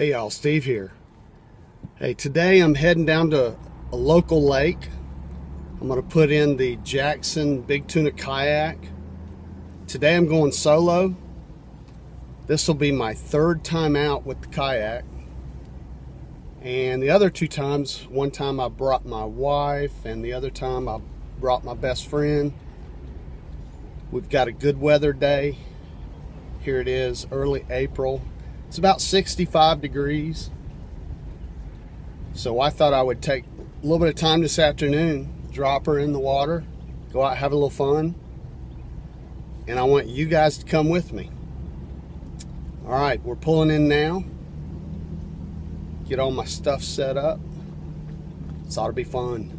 Hey y'all, Steve here. Hey, today I'm heading down to a local lake. I'm going to put in the Jackson Big Tuna Kayak. Today I'm going solo. This will be my third time out with the kayak. And the other two times, one time I brought my wife and the other time I brought my best friend. We've got a good weather day. Here it is, early April. It's about 65 degrees. So I thought I would take a little bit of time this afternoon, drop her in the water, go out, have a little fun. And I want you guys to come with me. All right, we're pulling in now. Get all my stuff set up. This ought to be fun.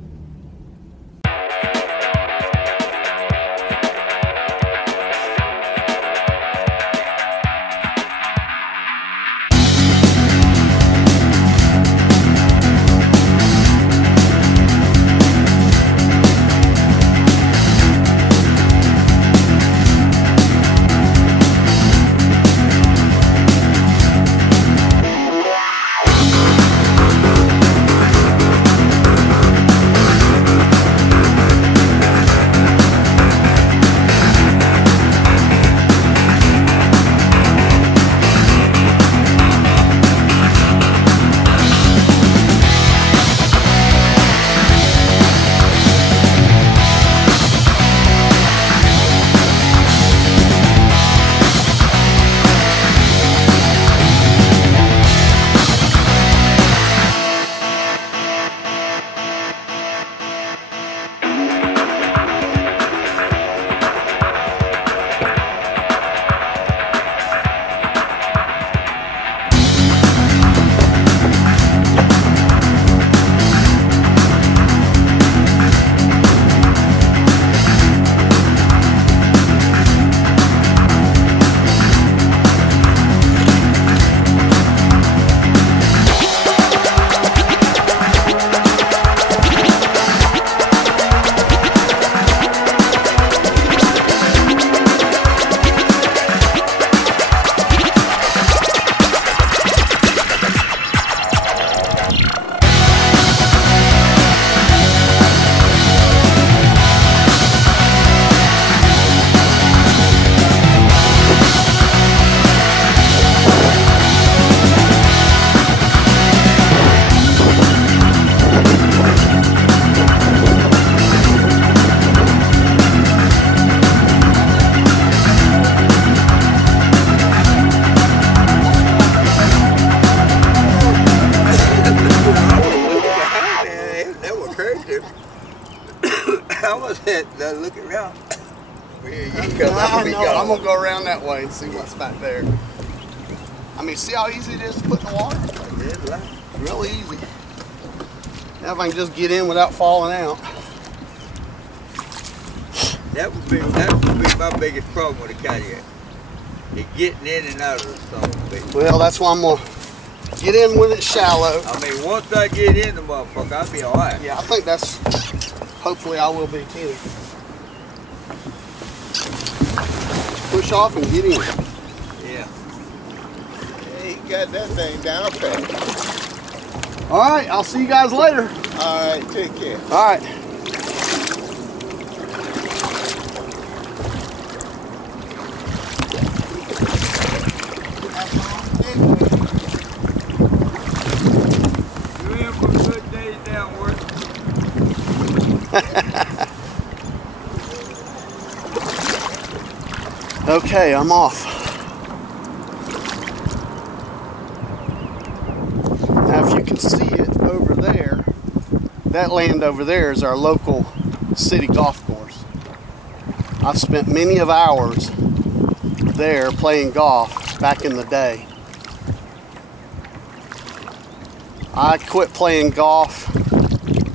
Look around. I'm gonna go around that way and see what's back there. I mean, see how easy it is to put in the water? Really easy. Now if I can just get in without falling out. That would be my biggest problem with a kayak. Is getting in and out of the stuff. Well, that's why I'm gonna get in with it shallow. I mean, once I get in the motherfucker, I'll be alright. Yeah, I think that's. Hopefully, I will be too. Push off and get in. Yeah. Hey, he got that thing down pat. All right, I'll see you guys later. All right, take care. All right. You in for a good day's down work. Okay, I'm off. Now if you can see it over there, that land over there is our local city golf course. I've spent many of hours there playing golf back in the day. I quit playing golf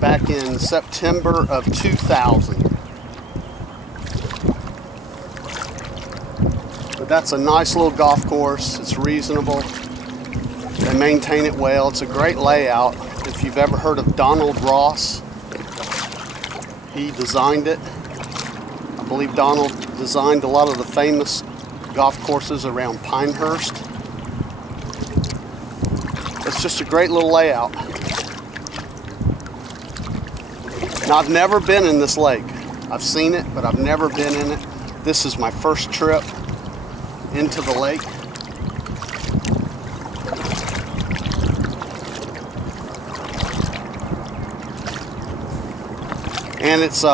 back in September of 2000. But that's a nice little golf course. It's reasonable. They maintain it well. It's a great layout. If you've ever heard of Donald Ross, he designed it. I believe Donald designed a lot of the famous golf courses around Pinehurst. just a great little layout. Now, I've never been in this lake. I've seen it, but I've never been in it. This is my first trip into the lake. And it's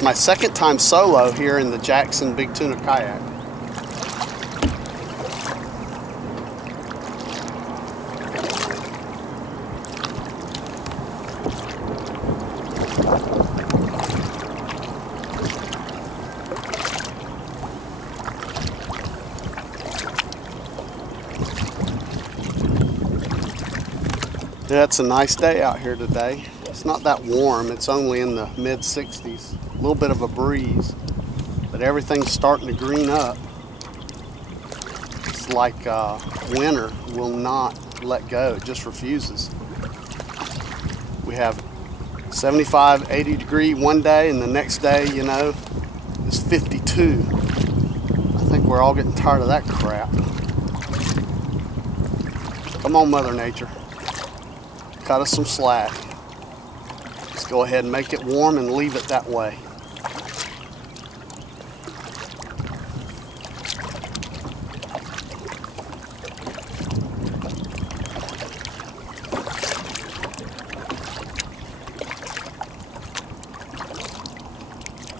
my second time solo here in the Jackson Big Tuna Kayak. Yeah, it's a nice day out here today. It's not that warm, it's only in the mid 60s. A little bit of a breeze, but everything's starting to green up. It's like winter will not let go, it just refuses. We have 75, 80 degree one day, and the next day, you know, it's 52. I think we're all getting tired of that crap. Come on, Mother Nature. Cut us some slack. Let's go ahead and make it warm and leave it that way.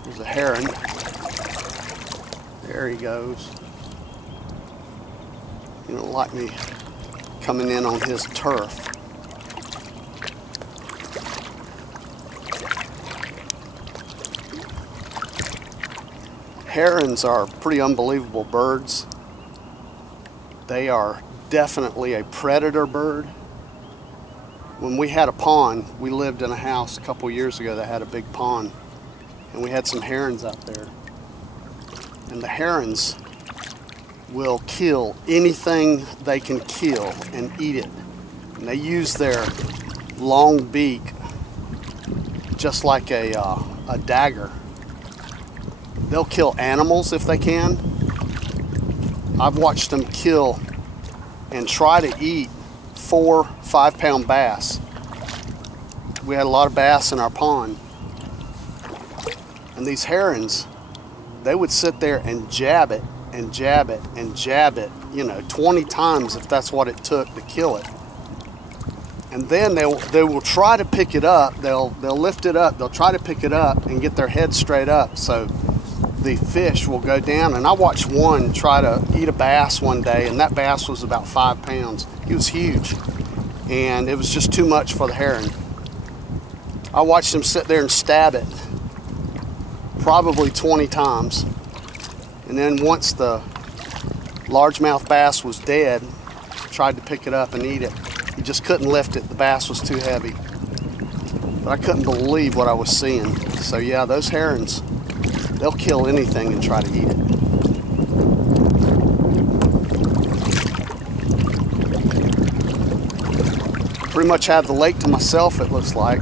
There's a heron. There he goes. You don't like me coming in on his turf. Herons are pretty unbelievable birds. They are definitely a predator bird. When we had a pond, we lived in a house a couple years ago that had a big pond, and we had some herons out there. And the herons will kill anything they can kill and eat it. And they use their long beak just like a dagger. They'll kill animals if they can. I've watched them kill and try to eat 4 5-pound bass. We had a lot of bass in our pond. And these herons, they would sit there and jab it and jab it and jab it, you know, 20 times if that's what it took to kill it. And then they will try to pick it up. They'll lift it up. They'll try to pick it up and get their head straight up so the fish will go down. And I watched one try to eat a bass one day, and that bass was about 5 pounds. He was huge, and it was just too much for the heron. I watched him sit there and stab it probably 20 times. And then once the largemouth bass was dead, tried to pick it up and eat it. He just couldn't lift it. The bass was too heavy. But I couldn't believe what I was seeing. So yeah, those herons, they'll kill anything and try to eat it. Pretty much have the lake to myself, it looks like.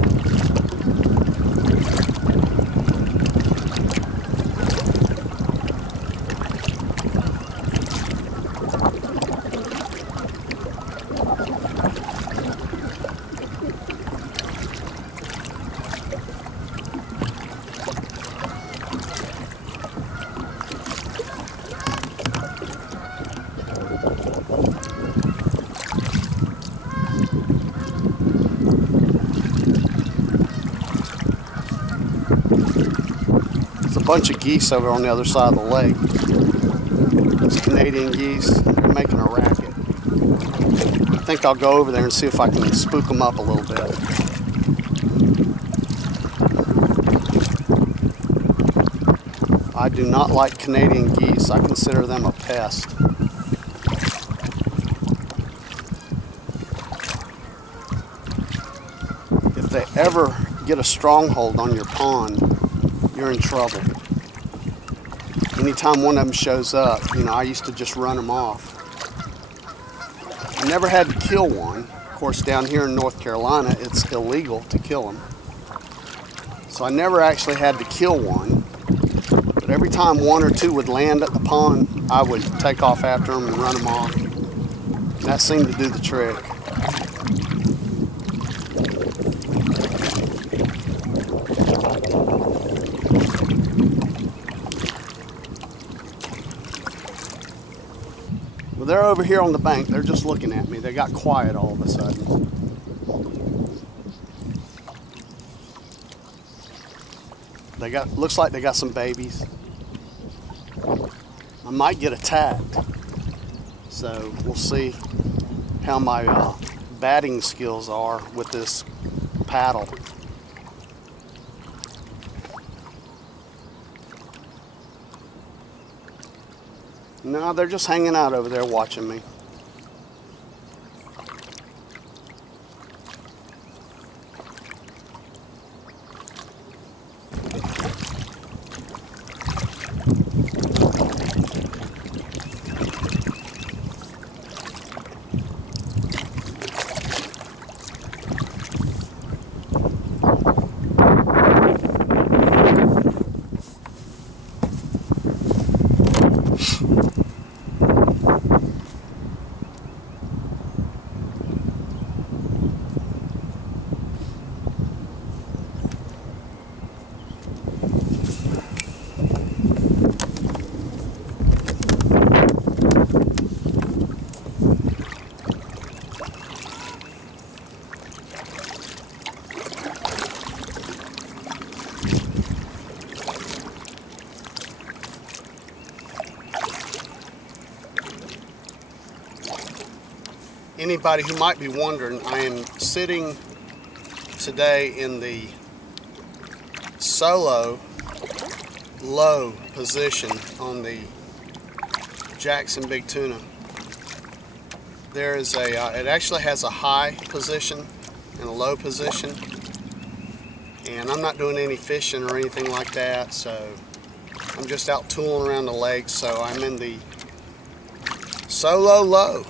Bunch of geese over on the other side of the lake. Those Canadian geese, they're making a racket. I think I'll go over there and see if I can spook them up a little bit. I do not like Canadian geese. I consider them a pest. If they ever get a stronghold on your pond, you're in trouble. Anytime one of them shows up, you know, I used to just run them off. I never had to kill one. Of course, down here in North Carolina, it's illegal to kill them. So I never actually had to kill one. But every time one or two would land at the pond, I would take off after them and run them off. And that seemed to do the trick. they're over here on the bank. They're just looking at me. They got quiet all of a sudden. Looks like they got some babies. I might get attacked. So we'll see how my batting skills are with this paddle. No, they're just hanging out over there watching me. Anybody who might be wondering, I am sitting today in the solo low position on the Jackson Big Tuna. There is it actually has a high position and a low position, and I'm not doing any fishing or anything like that, so I'm just out tooling around the lake, so I'm in the solo low.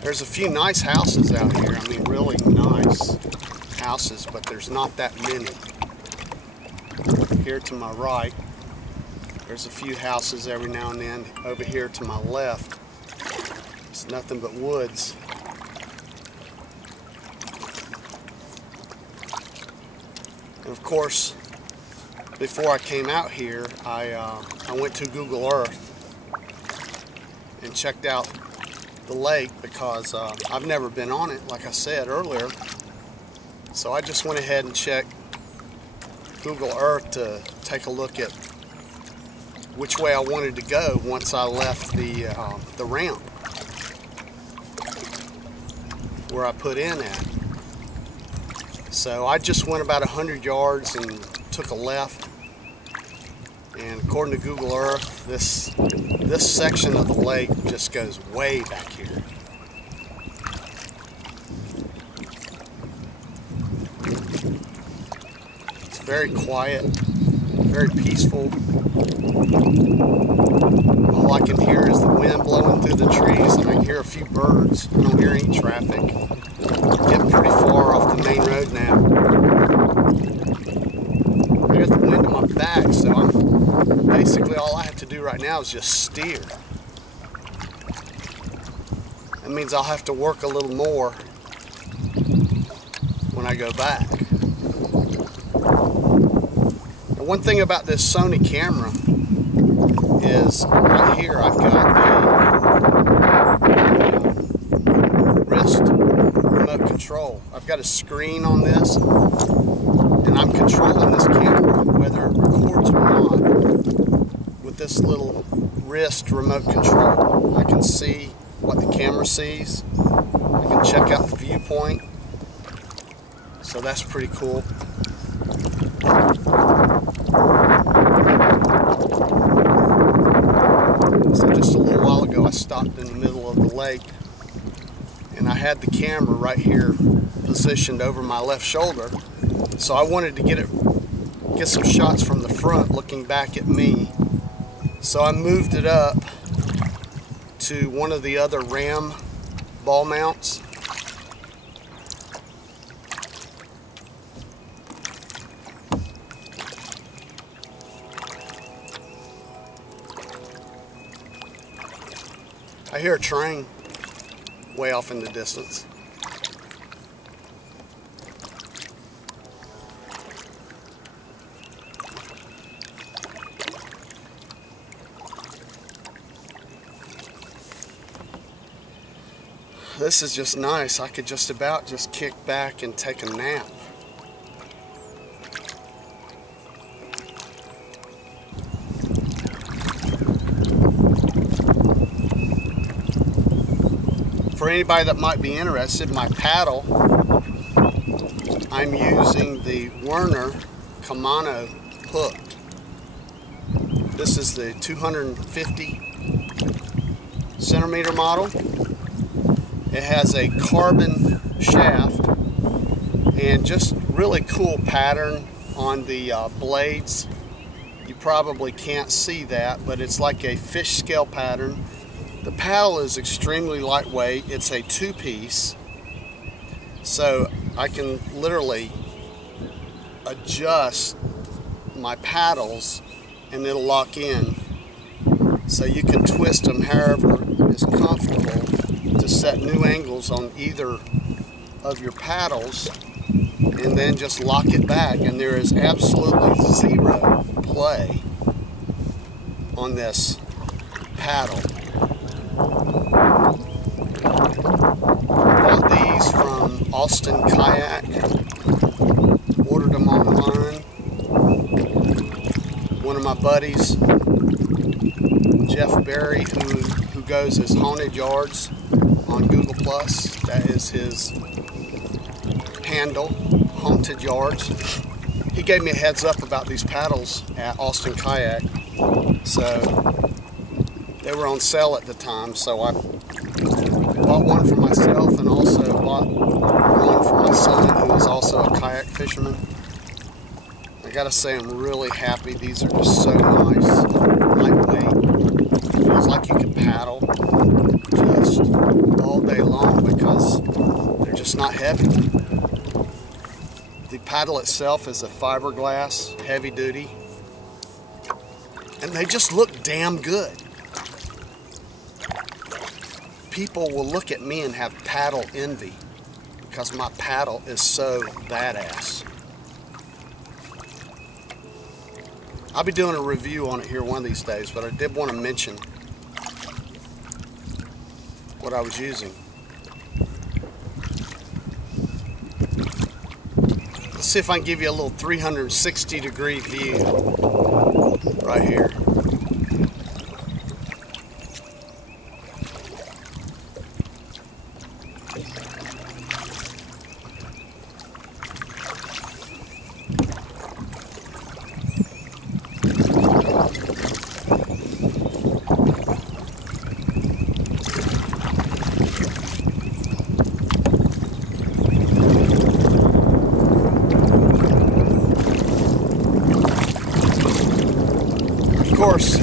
There's a few nice houses out here. I mean, really nice houses, but there's not that many. Here to my right, there's a few houses every now and then. Over here to my left, it's nothing but woods. And of course, before I came out here, I went to Google Earth and checked out the lake because I've never been on it, like I said earlier. So I just went ahead and checked Google Earth to take a look at which way I wanted to go once I left the ramp where I put in at. So I just went about 100 yards and took a left. And according to Google Earth, this section of the lake just goes way back here. It's very quiet, very peaceful. All I can hear is the wind blowing through the trees, and I can hear a few birds. I don't hear any traffic. I'm getting pretty far off the main road now. I got the wind in my back, so basically all I have to do right now is just steer. That means I'll have to work a little more when I go back. The one thing about this Sony camera is right here I've got the wrist remote control. I've got a screen on this, and I'm controlling this camera whether it records or not with this little wrist remote control. I can see what the camera sees. I can check out the viewpoint. So that's pretty cool. So just a little while ago I stopped in the middle of the lake and I had the camera right here positioned over my left shoulder. So I wanted to get some shots from the front looking back at me. So I moved it up to one of the other ram ball mounts. I hear a train way off in the distance. This is just nice. I could just about just kick back and take a nap. For anybody that might be interested, my paddle, I'm using the Werner Camano hook. This is the 250 centimeter model. It has a carbon shaft and just really cool pattern on the blades. You probably can't see that, but it's like a fish scale pattern. The paddle is extremely lightweight. It's a two-piece, so I can literally adjust my paddles and it'll lock in. So you can twist them however is comfortable to set new angles on either of your paddles and then just lock it back, and there is absolutely zero play on this paddle. Bought these from Austin Kayak, ordered them online. One of my buddies, Jeff Berry, who goes as Haunted Yards on Google+, that is his handle, Haunted Yards. He gave me a heads up about these paddles at Austin Kayak, so they were on sale at the time, so I bought one for myself and also bought one for my son, who is also a kayak fisherman. I gotta say, I'm really happy. These are just so nice, lightweight. Feels like you can paddle just all day long because they're just not heavy. The paddle itself is a fiberglass, heavy duty, and they just look damn good. People will look at me and have paddle envy because my paddle is so badass. I'll be doing a review on it here one of these days, but I did want to mention what I was using. Let's see if I can give you a little 360-degree view right here. Of course,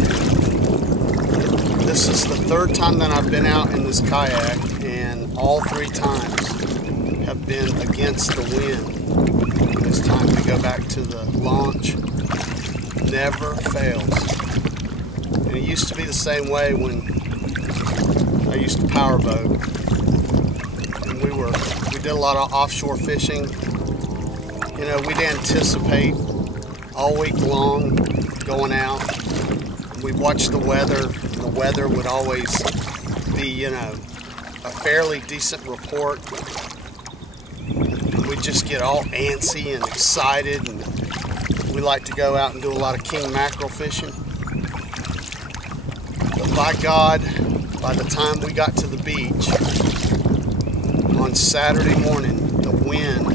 this is the third time that I've been out in this kayak, and all three times have been against the wind. It's time to go back to the launch. Never fails. And it used to be the same way when I used to powerboat. And we did a lot of offshore fishing. You know, we'd anticipate all week long going out. We watched the weather. The weather would always be, you know, a fairly decent report. We'd just get all antsy and excited, and we like to go out and do a lot of king mackerel fishing. But by God, by the time we got to the beach on Saturday morning, the wind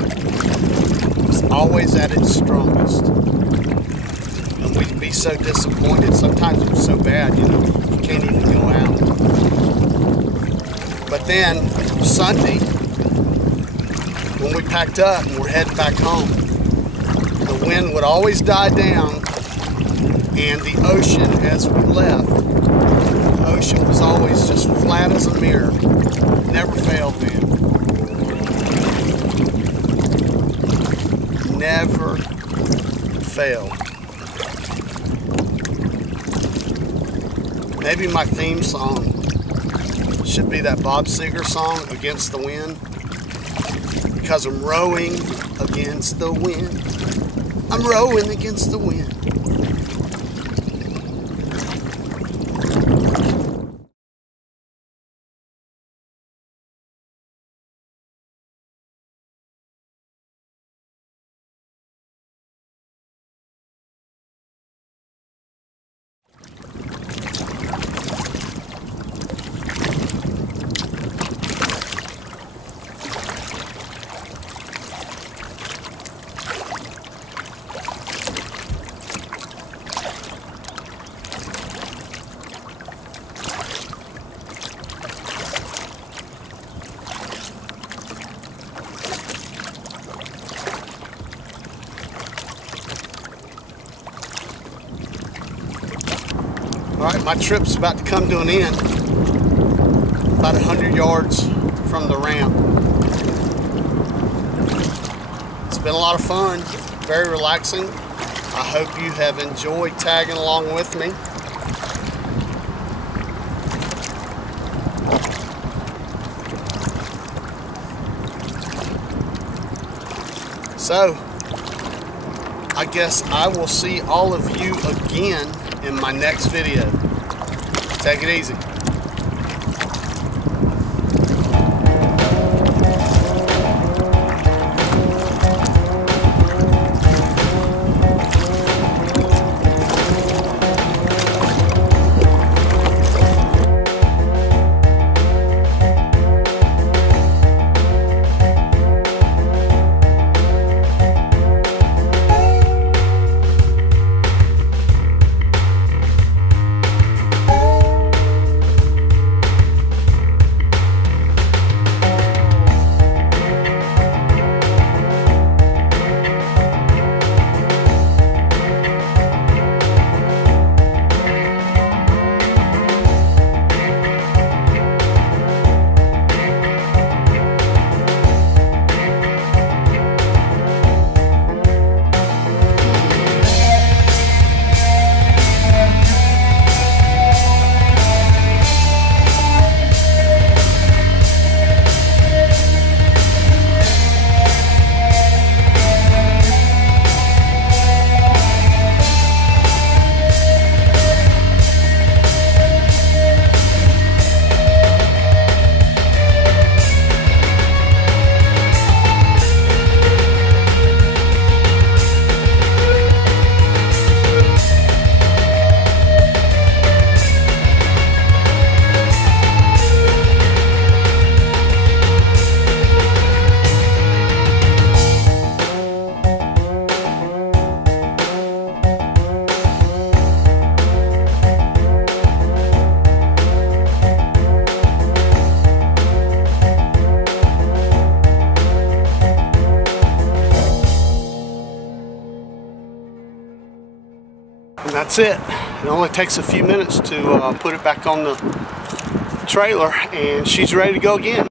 was always at its strongest. And we'd be so disappointed. Sometimes it was so bad, you know, you can't even go out. But then Sunday, when we packed up and we're heading back home, the wind would always die down, and the ocean, as we left, the ocean was always just flat as a mirror. Never failed, man. Never failed. Maybe my theme song Should be that Bob Seger song, Against the Wind. Because I'm rowing against the wind. I'm rowing against the wind. Alright, my trip's about to come to an end. About 100 yards from the ramp. It's been a lot of fun, very relaxing. I hope you have enjoyed tagging along with me. So, I guess I will see all of you again in my next video. Take it easy. And that's it. It only takes a few minutes to put it back on the trailer, and she's ready to go again.